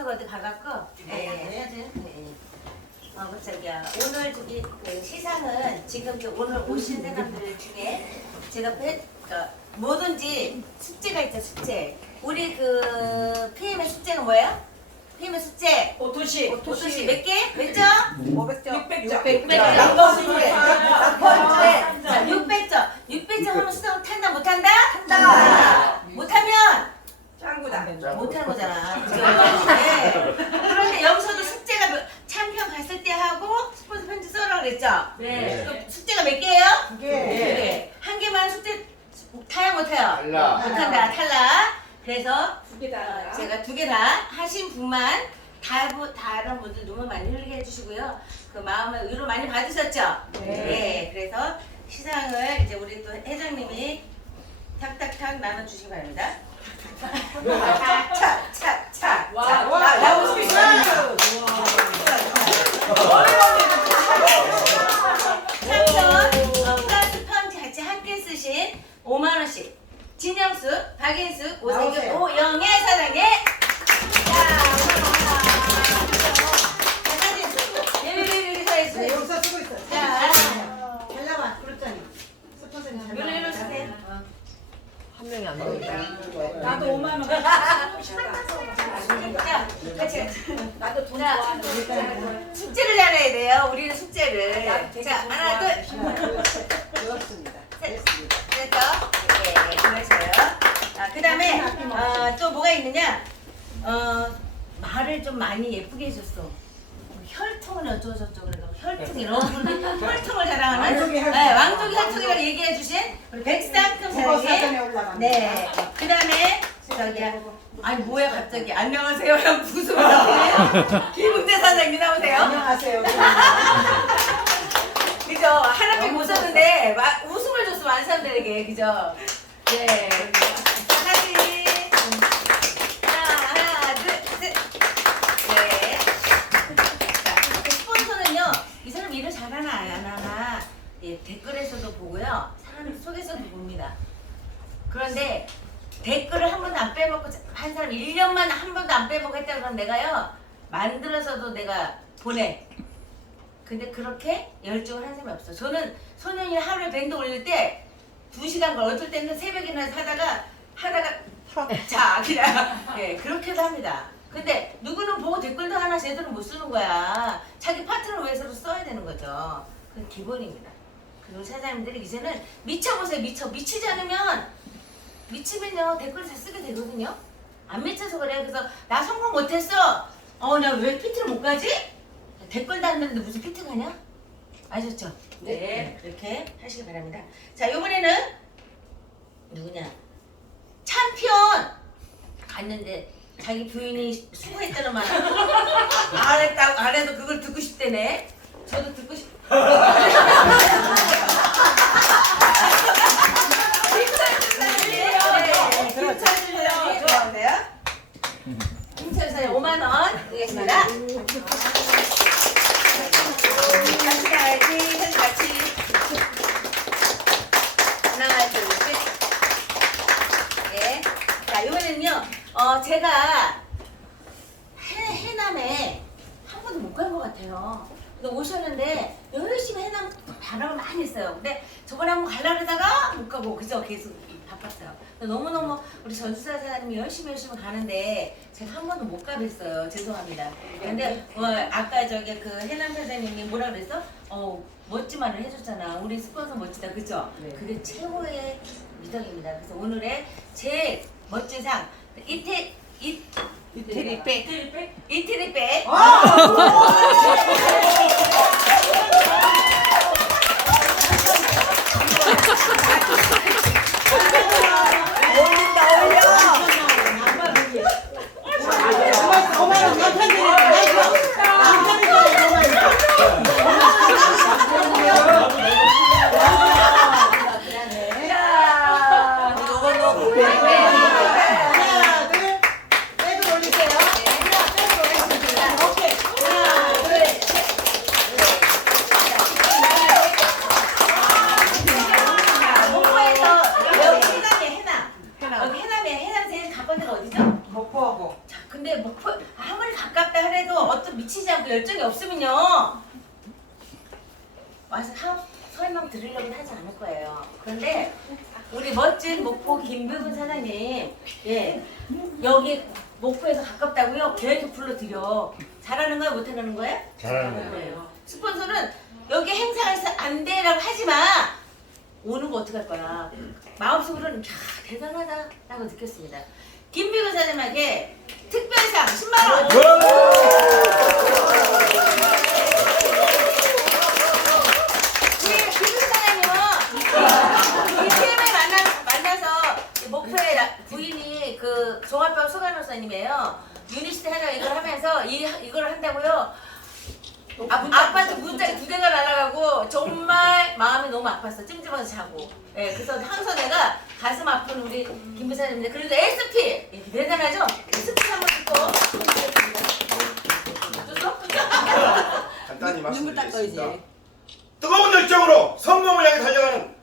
준서가 어디 가갖고 네, 사진 네. 어, 그 저기야 오늘 저기 그 시상은 지금 저 오늘 오신 사람들 중에 제가 배, 그러니까 뭐든지 숙제가 있죠 숙제 우리 그 PM의 숙제는 뭐예요? PM의 숙제 오토시. 도시 몇 개? 몇 점? 500점. 600점. 600점. 네. 자, 600점. 600점 하면 수능 탄다 못한다? 탄다. 못하면 짱구다. 못하는 거잖아. 그죠? 네. 그런데 여기서도 숙제가 몇- champion 갔을 때 하고 스포츠 편지 써라 그랬죠? 네. 그럼 숙제가 몇 개예요? 두 두 개. 개. 한 개만 숙제 타요 못해요? 탈락. 못한다. 탈락. 그래서 두 개다 제가 두 개 다 하신 분만 다부 다른 분들 눈물 많이 흘리게 해주시고요. 그 마음을 위로 많이 받으셨죠? 네. 그래서 시상을 이제 우리 또 회장님이 탁탁탁 나눠주시기 바랍니다. 숙제를 잘해야 돼요. 우리는 숙제를. 자, 하나, 둘. 배웠습니다. 셋. 됐어? 네, 그러세요. 아, 그 다음에, 어, 또 뭐가 있느냐? 어, 말을 좀 많이 예쁘게 해줬어. 혈통은 어쩌고저쩌고 그래서 혈통이 여러분들이 혈통을 자랑하는 왕족이 혈통. 네, 왕족이 혈통이라고 얘기해 주신 우리 백상금 올라갑니다. 네. 그 다음에 저기야 아니 뭐야 갑자기. 안녕하세요. 형 무슨 말이에요? 김은재 사장님 나오세요. 안녕하세요. 그죠? 썼는데 마- 웃음을 줬어 많은 사람들에게 그죠? 네 사진 하나 하나 둘 셋 네. 자, 그 스폰서는요, 이 사람 일을 잘하나 안 하나 예, 댓글에서도 보고요, 사람 속에서도 봅니다. 그런데 댓글을 한 번도 안 빼먹고 한 사람 1년만 한 번도 안 빼먹고 했다 그러면 내가요, 만들어서도 내가 보내. 근데 그렇게 열중을 한 사람이 없어. 저는 소년이 하루에 밴드 올릴 때 2시간 걸 어떨 때는 새벽이나 하다가 하다가 자 그냥 예 그렇게도 합니다. 근데 누구는 보고 댓글도 하나 제대로 못 쓰는 거야. 자기 파트너 위해서도 써야 되는 거죠. 그건 기본입니다. 그리고 사장님들이 이제는 미쳐보세요. 미쳐 미치지 않으면 미치면요 댓글 다 쓰게 되거든요. 안 미쳐서 그래. 그래서 나 성공 못했어. 어 나 왜 피트를 못 가지? 댓글 달는데 무슨 피트 가냐? 아셨죠? 네. 이렇게 하시기 바랍니다. 자 이번에는 누구냐? 챔피언 갔는데 자기 부인이 수고했다는 말 안 했다고 안 해도 그걸 듣고 싶대네. 저도 듣고 싶. 네, 김철수요. 좋아한대요. 김철수에 5만 원 드리겠습니다. 같이 가야지. 같이 같이. 하나, 둘, 셋. 네. 자, 이번에는요, 어, 제가 해, 해남에 한 번도 못 간 것 같아요. 근데 오셨는데 열심히 해남 바람을 많이 했어요. 근데 저번에 한번 가려고 그러다가 못 가고, 그죠? 계속 바빴어요. 너무너무 우리 전수사 사장님이 열심히 열심히 가는데 제가 한 번도 못 가뵀어요. 죄송합니다. 근데 어, 아까 저기 그 해남 사장님이 뭐라 그랬어? 어, 멋진 말을 해줬잖아. 우리 스폰서 멋지다. 그죠? 네. 그게 최고의 미덕입니다. 그래서 오늘의 제일 멋진 상 이태 이 이태리 백 이태리백 어울린다 열정이 없으면요. 와서 하, 설명 들으려고 하지 않을 거예요. 그런데 우리 멋진 목포 김부분 사장님, 예 여기 목포에서 가깝다고요? 계속 불러드려. 잘하는 거야, 못하는 거야? 잘하는 거예요. 스폰서는 여기 행사에서 안 돼라고 하지 마. 오는 거 어떡할 거야. 마음속으로는 야, 대단하다라고 느꼈습니다. 김비구 사장님에게 특별상 10만 원. 그 종합병 소간호사님이에요. 유니시티 하나 이걸 하면서 이 이걸 한다고요. 아, 아파트 문짝이 두 개가 날아가고 정말 마음이 너무 아팠어. 찜찜해서 자고. 예, 그래서 항상 내가 가슴 아픈 우리 김 부사님인데 그래도 SP 예, 대단하죠? SP 한번 듣고. 간단히 눈물 말씀드리겠습니다. 닦아야지. 뜨거운 열정으로 성공을 향해 달려가는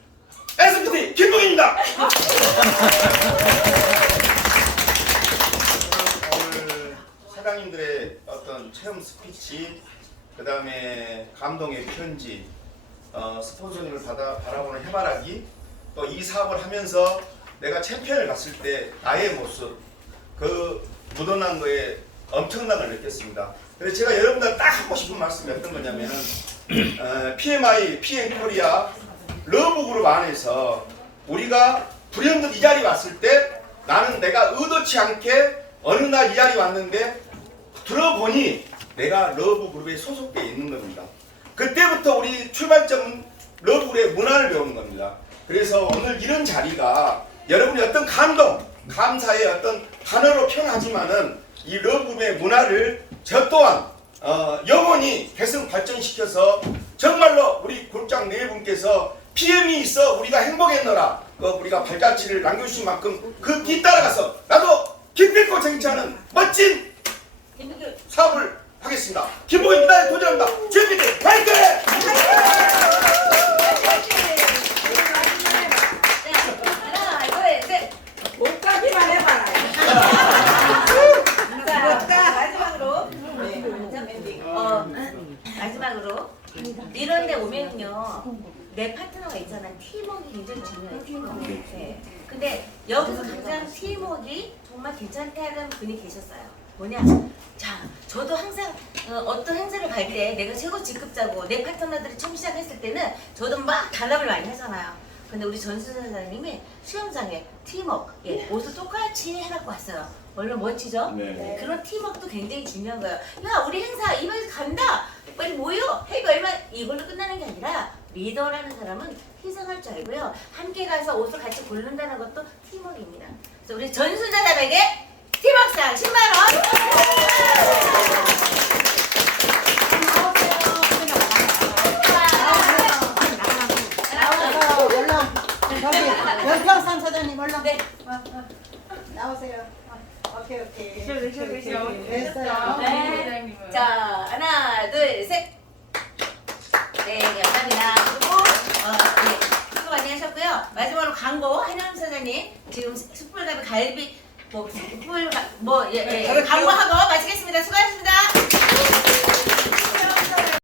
SPT 김동입니다. 오늘 사장님들의 어떤 체험 스피치, 그 다음에 감동의 편지, 어, 스폰서님을 받아 바라보는 해바라기, 또 이 사업을 하면서 내가 챔피언을 갔을 때 나의 모습, 그 묻어난 거에 엄청난 걸 느꼈습니다. 그래서 제가 여러분들 딱 하고 싶은 말씀이 어떤 거냐면은 어, PMI, PM 코리아 러브 그룹 안에서 우리가 불현듯 이 자리 왔을 때 나는 내가 의도치 않게 어느 날 이 자리 왔는데 들어보니 내가 러브 그룹에 소속돼 있는 겁니다. 그때부터 우리 출발점은 러브 그룹의 문화를 배우는 겁니다. 그래서 오늘 이런 자리가 여러분이 어떤 감동, 감사의 어떤 단어로 표현하지만은 이 러브의 문화를 저 또한 어, 영원히 계승 발전시켜서 정말로 우리 골장 네 분께서 PM이 있어 우리가 행복했노라 그 우리가 발자취를 남겨주신 만큼 그 뒤따라가서 나도 김필코 쟁취하는 멋진 사업을 하겠습니다. 김보입니다. 도전합니다. GPT 화이팅! 하나, 둘, 셋. 못 가기만 해봐라. 자, 마지막으로 어, 마지막으로 이런 데 오면요 내 파트너가 있잖아 팀워크 굉장히 중요해 팀워크 네. 근데 여기서 가장 팀워크 정말 괜찮다는 분이 계셨어요 뭐냐 자 저도 항상 어, 떤 행사를 갈 때 내가 최고 직급자고 내 파트너들이 처음 시작했을 때는 저도 막 단합을 많이 하잖아요 근데 우리 전수 사장님이 수영장에 팀워크 예, 옷을 똑같이 해갖고 왔어요 얼마나 멋지죠? 네. 그런 팀워크도 굉장히 중요한 거예요. 야, 우리 행사 이번에 간다. 빨리 모여. 회비 얼마 이걸로 끝나는 게 아니라 리더라는 사람은 희생할 줄 알고요. 함께 가서 옷을 같이 고른다는 것도 팀워크입니다. 그래서 우리 전순자 사람에게 팀워크상 10만 원. 나와서 얼른 저기 연평산 사장님 얼른 네. 나오세요. 어, 오케이 오케이. 됐어요. 네. 자, 하나, 둘, 셋. 네, 감사합니다. 그리고 어, 네, 수고 많이 하셨고요. 마지막으로 광고 한영 사장님 지금 숯불갈비 갈비 뭐 숯불 뭐 예, 예, 광고하고 마치겠습니다. 수고하셨습니다.